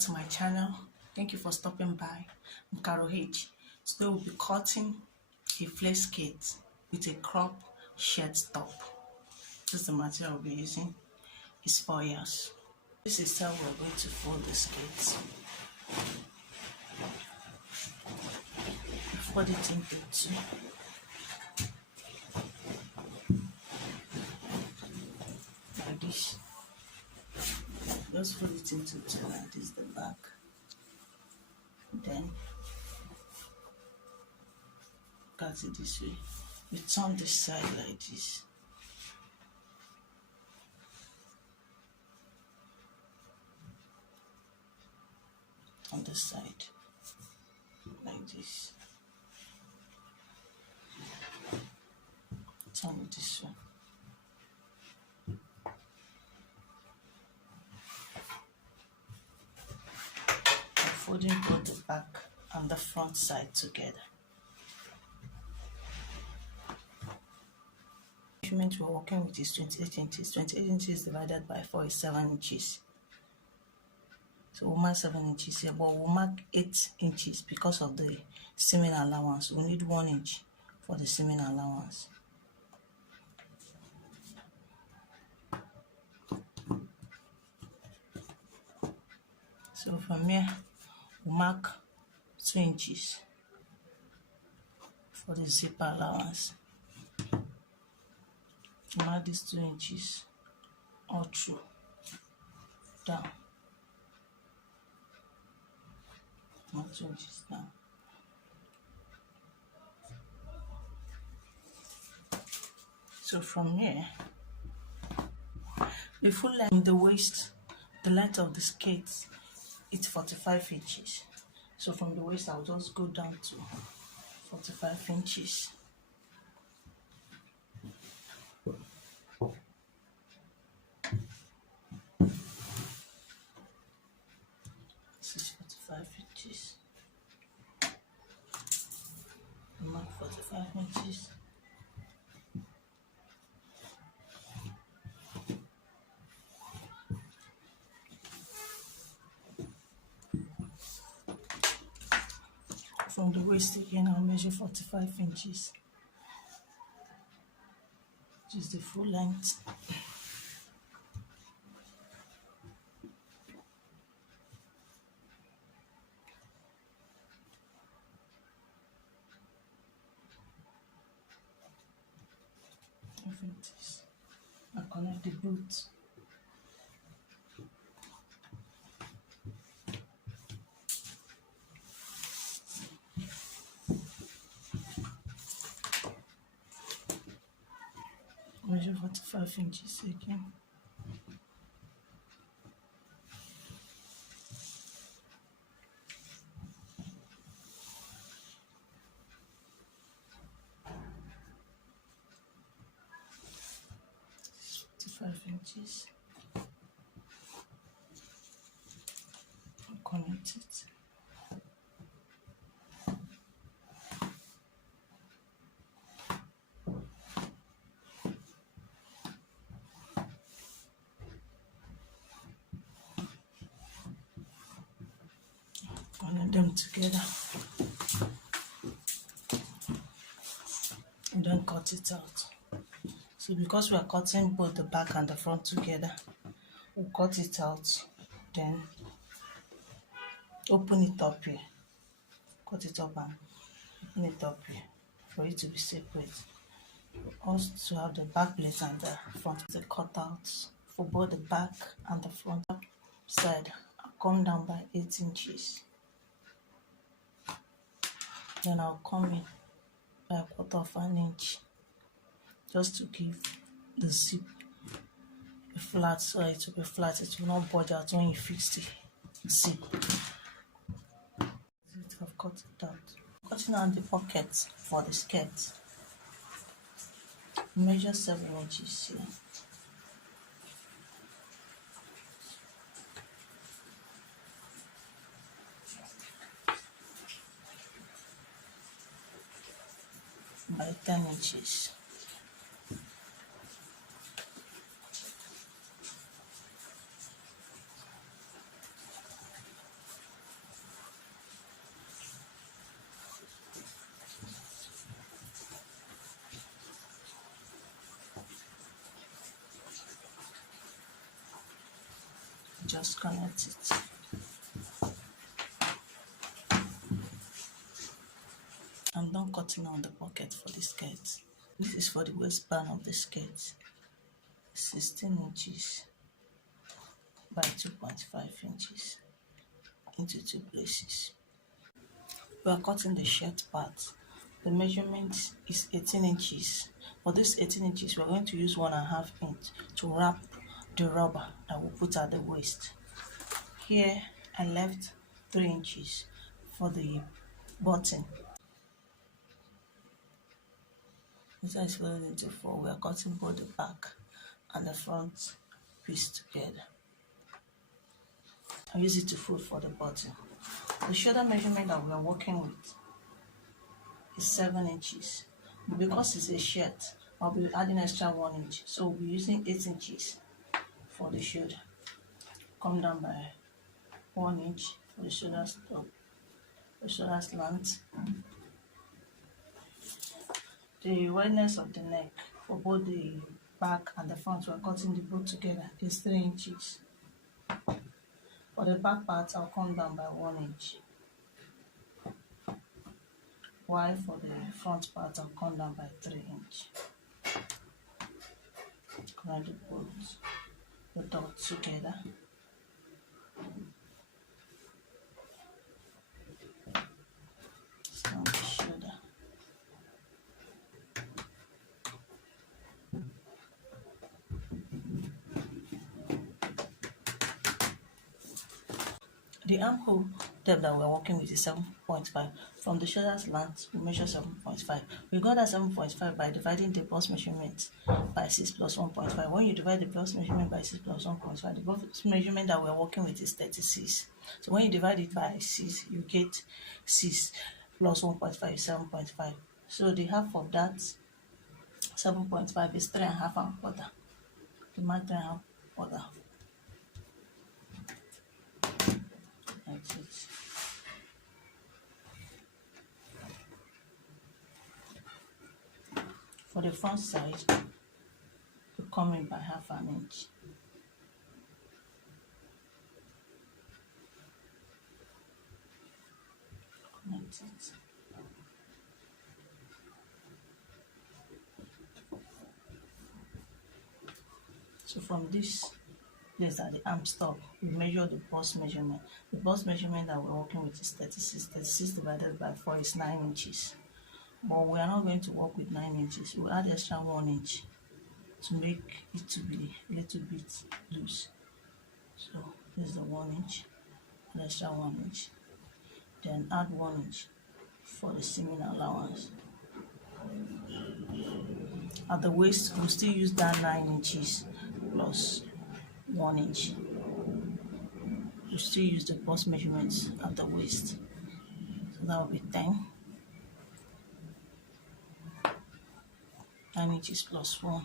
to my channel. Thank you for stopping by. I'm Caro-H. Today we'll be cutting a flare skirt with a crop shirt top. This is the material we'll be using. It's 4 years. This is how we're going to fold the skirt. Fold it into two. Like this. Just fold it into two, like this, the back. Then cut it this way. We turn this side like this. On the side like this. Turn it this way. Folding both the back and the front side together. Measurement we're working with is 28 inches. 28 inches divided by 4 is 7 inches. So we'll mark 7 inches here, but we'll mark 8 inches because of the seaming allowance. We need 1 inch for the seaming allowance. So from here, we'll mark 2 inches for the zipper allowance. Mark these 2 inches all through, down. Mark 2 inches down. So from here, the full length in the waist, the length of the skirt, it's 45 inches. So from the waist, I'll just go down to 45 inches. This is 45 inches. Mark 45 inches. From the waist again, I'll measure 45 inches, which is the full length. I connect the boot. Measure 45 inches again. Inches. Connect it. Connect them together. And then cut it out. So because we are cutting both the back and the front together, we'll cut it out, then open it up here. Cut it up and open it up here for it to be separate. Also have the back plate and the front. The cutouts for both the back and the front side. I'll come down by 8 inches. Then I'll come in by 1/4 inch. Just to give the zip a flat, so it will be flat. It will not budge out when you fix the zip. I've cut it out. Cutting out the pocket for the skirt. Measure 7 inches here. By 10 inches. just connect it. I'm done cutting on the pocket for the skirt. This is for the waistband of the skirt. 16 inches by 2.5 inches into two places. We are cutting the shirt part. The measurement is 18 inches. For this 18 inches, we're going to use 1.5 inch to wrap the rubber that we'll put at the waist. Here, I left 3 inches for the button. This is folded into 4. We are cutting both the back and the front piece together. I use it to fold for the button. The shoulder measurement that we are working with is 7 inches. Because it's a shirt, I'll be adding extra 1 inch. So we'll be using 8 inches for the shoulder. Come down by 1 inch for the shoulder stop, the shoulder slant. The wideness of the neck for both the back and the front, we're cutting the both together, is 3 inches. For the back part, I'll come down by 1 inch. While for the front part, I'll come down by 3 inch. Connect the both the dots together. Slant the shoulder. The armhole depth that we're working with is 7.5. From the shoulder slant, we measure 7.5. We got that 7.5 by dividing the bust measurement by 6 plus 1.5. When you divide the bust measurement by 6 plus 1.5, the bust measurement that we're working with is 36. So when you divide it by 6, you get 6 plus 1.5 is 7.5. So the half of that 7.5 is 3.5 and quarter. The mark 3.5 quarter. That's it. For the front side, we come in by 0.5 inch. Connect it. So from this place at the arm stop, we measure the bust measurement. The bust measurement that we're working with is 36. 36 divided by 4 is 9 inches. But we are not going to work with 9 inches. We'll add extra 1 inch to make it to be a little bit loose. So this is the 1 inch, add extra 1 inch. Then add 1 inch for the seaming allowance. At the waist, we'll still use that 9 inches plus 1 inch. We'll still use the bust measurements at the waist. So that will be 10. 9 inches plus 1.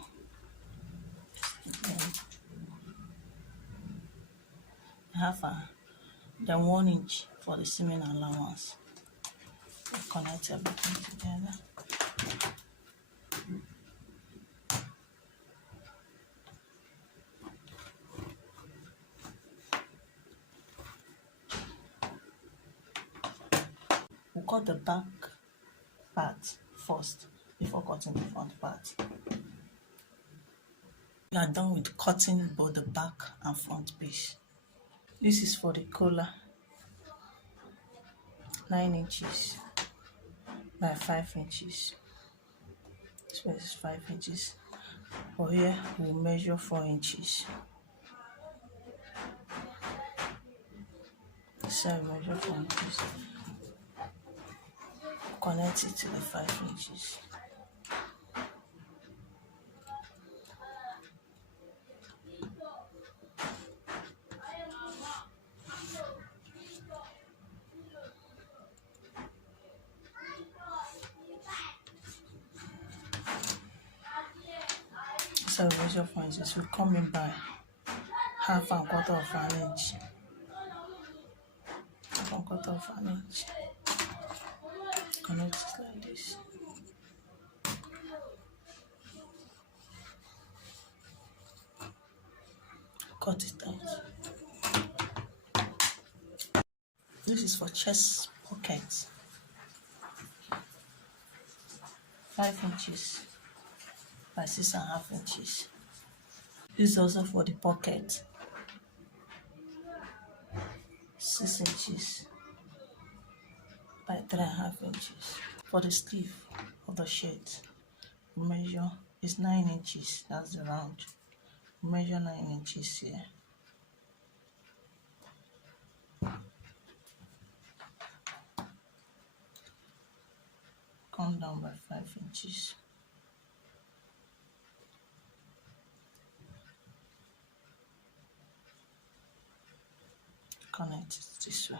Then 1 inch for the seaming allowance. We'll connect everything together. We'll cut the back part first before cutting the front part. We are done with cutting both the back and front piece. This is for the collar, 9 inches by 5 inches. This one is 5 inches. For here, we'll measure 4 inches. So I measure 4 inches. Connect it to the 5 inches. So we measure 4 inches. We come in by 1/2 and quarter of an inch. 1/2 and quarter of an inch. Connect it like this. Cut it out. is for chest pocket, 5 inches by 6.5 inches. This is also for the pocket, 6 inches by 3.5 inches. For the sleeve of the shirt, we measure is 9 inches, that's the round. We measure 9 inches here. Come down by 5 inches. Connect it this way.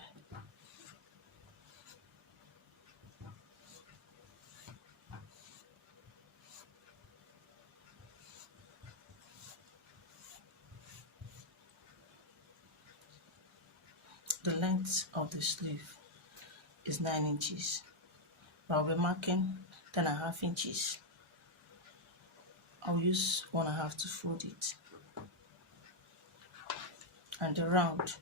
The length of the sleeve is 9 inches. But I'll be marking 10.5 inches. I'll use 1.5 to fold it. And the round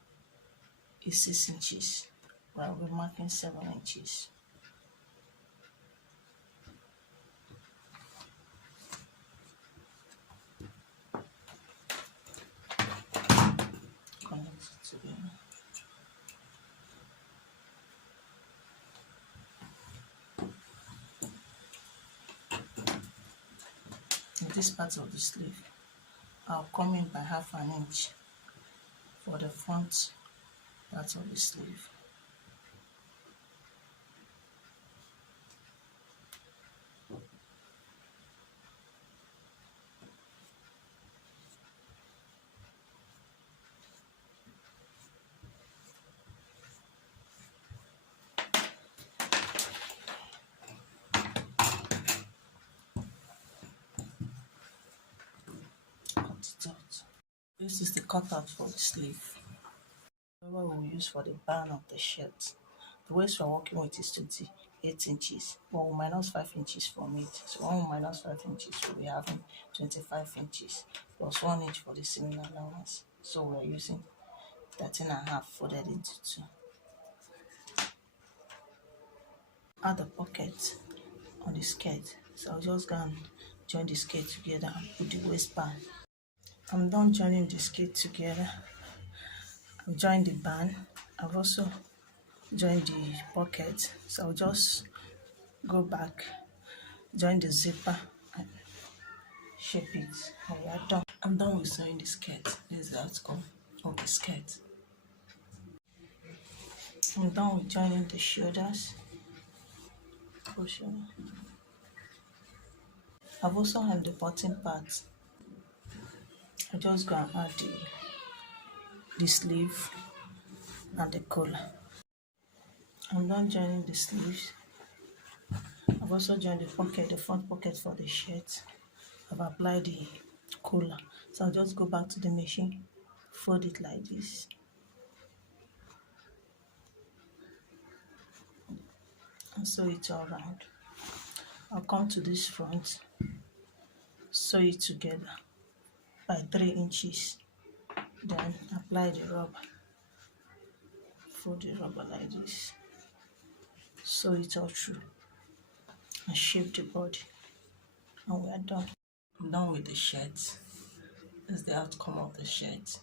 is 6 inches. But I'll be marking 7 inches. Connect it together. In this part of the sleeve, I'll come in by 1/2 inch for the front part of the sleeve. Cut it out. This is the cutout for the sleeve. What we'll use for the band of the shirt. The waist we're working with is 28 inches. Well, we'll minus 5 inches from it. So when we minus 5 inches, we'll be having 25 inches plus 1 inch for the seaming allowance. So we're using 13.5 folded into 2. Add the pocket on the skirt. So I'll just go and join the skirt together and put the waistband. I'm done joining the skirt together. I've joined the band. I've also joined the pocket. So I'll just go back, join the zipper and shape it, and we are done. I'm done with sewing the skirt. This is the outcome of the skirt. I'm done with joining the shoulders. I've also had the button part. I just go and add the sleeve and the collar. I'm done joining the sleeves. I've also joined the pocket, the front pocket for the shirt. I've applied the collar. So I'll just go back to the machine, fold it like this. And sew it all around. I'll come to this front, sew it together by 3 inches. Then apply the rubber. Fold the rubber like this. Sew it all through and shape the body. And we are done. I'm done with the shirt. This is the outcome of the shirt.